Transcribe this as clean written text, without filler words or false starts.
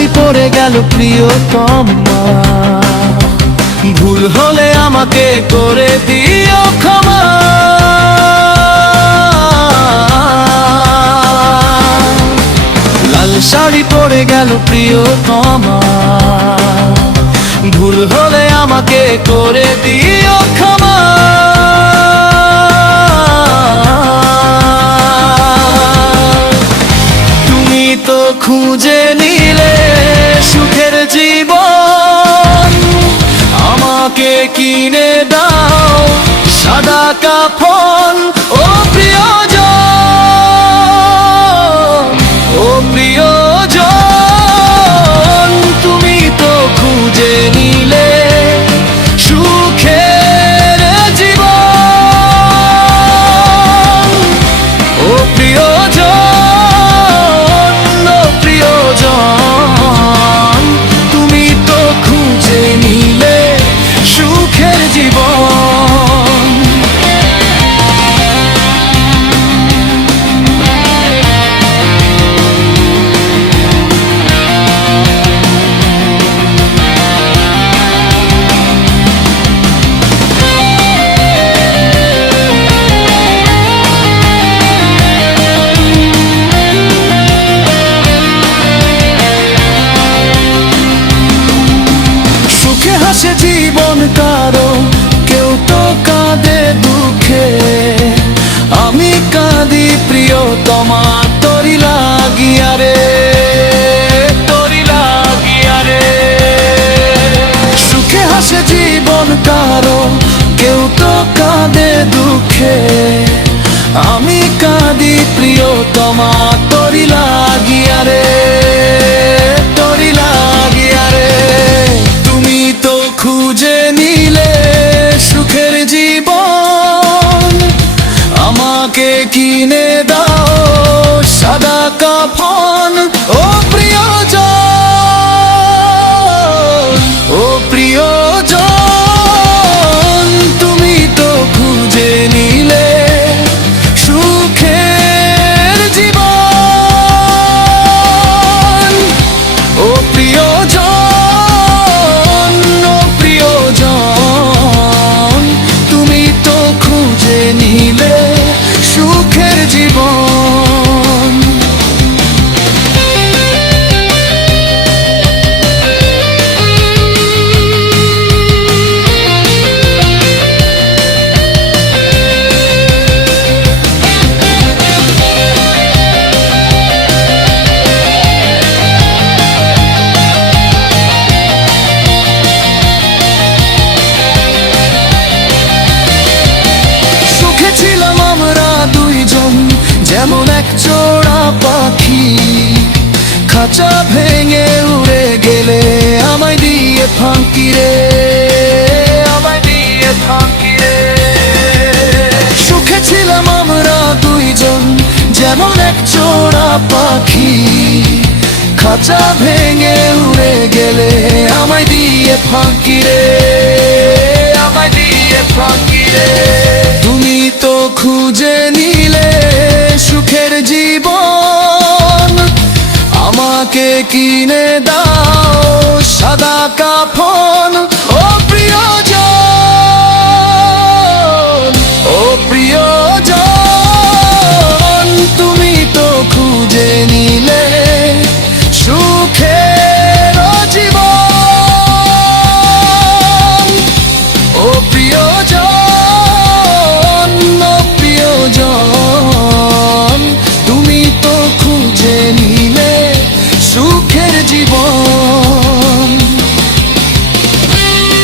শাড়ি পরে গেল প্রিয়তমা, ভুল হলে আমাকে করে দিও ক্ষমা। লাল শাড়ি পরে গেল প্রিয়তমা, ভুল হলে আমাকে করে দিও ক্ষমা। তুমি তো খুঁজে নিলে সুখের জীবন, আমাকে কিনে দাও সাদা কাফন। ও প্রিয়জন, ও প্রিয়জন, তুমি তো খুঁজে নিলে সুখের জীবন। ও প্রিয়জন, ও প্রিয়জন, তুমি তো খুঁজে নিলে সুখের জীবন। হাসে জীবন কারো, কেউ তো কাঁদে দুঃখে। আমি কাঁদি প্রিয়তমা তোরি লাগিয়া রে, তোরি লাগিয়া রে। সুখে হাসে জীবন কারো, কেউ তো কাঁদে দুঃখে। আমি কাঁদি প্রিয়তমা তোরি লাগিয়া রে, তোরি লাগিয়া রে। খুঁজে নিলে সুখের জীবন, আমাকে কিনে দাও সাদা কাফন। ও প্রিয়জন, ও প্রিয়জন, তুমি তো খুঁজে নিলে সুখের জীবন। ও প্রিয়জন, তুমি তো খুঁজে নিলে সুখের জীবন। যেমন এক জোড়া পাখি, খাঁচা ভেঙে উড়ে গেলে আমায় দিয়ে ফাঁকি রে, আমায় দিয়ে ফাঁকি রে। সুখে ছিলাম আমরা দুইজন, যেমন এক জোড়া পাখি, খাঁচা ভেঙে উড়ে গেলে আমায় দিয়ে ফাঁকি রে, আমায় দিয়ে ফাঁকি রে। তুমি তো খুঁজে নিলে সুখের জীবন, আমাকে কিনে দাও সাদা কাফন।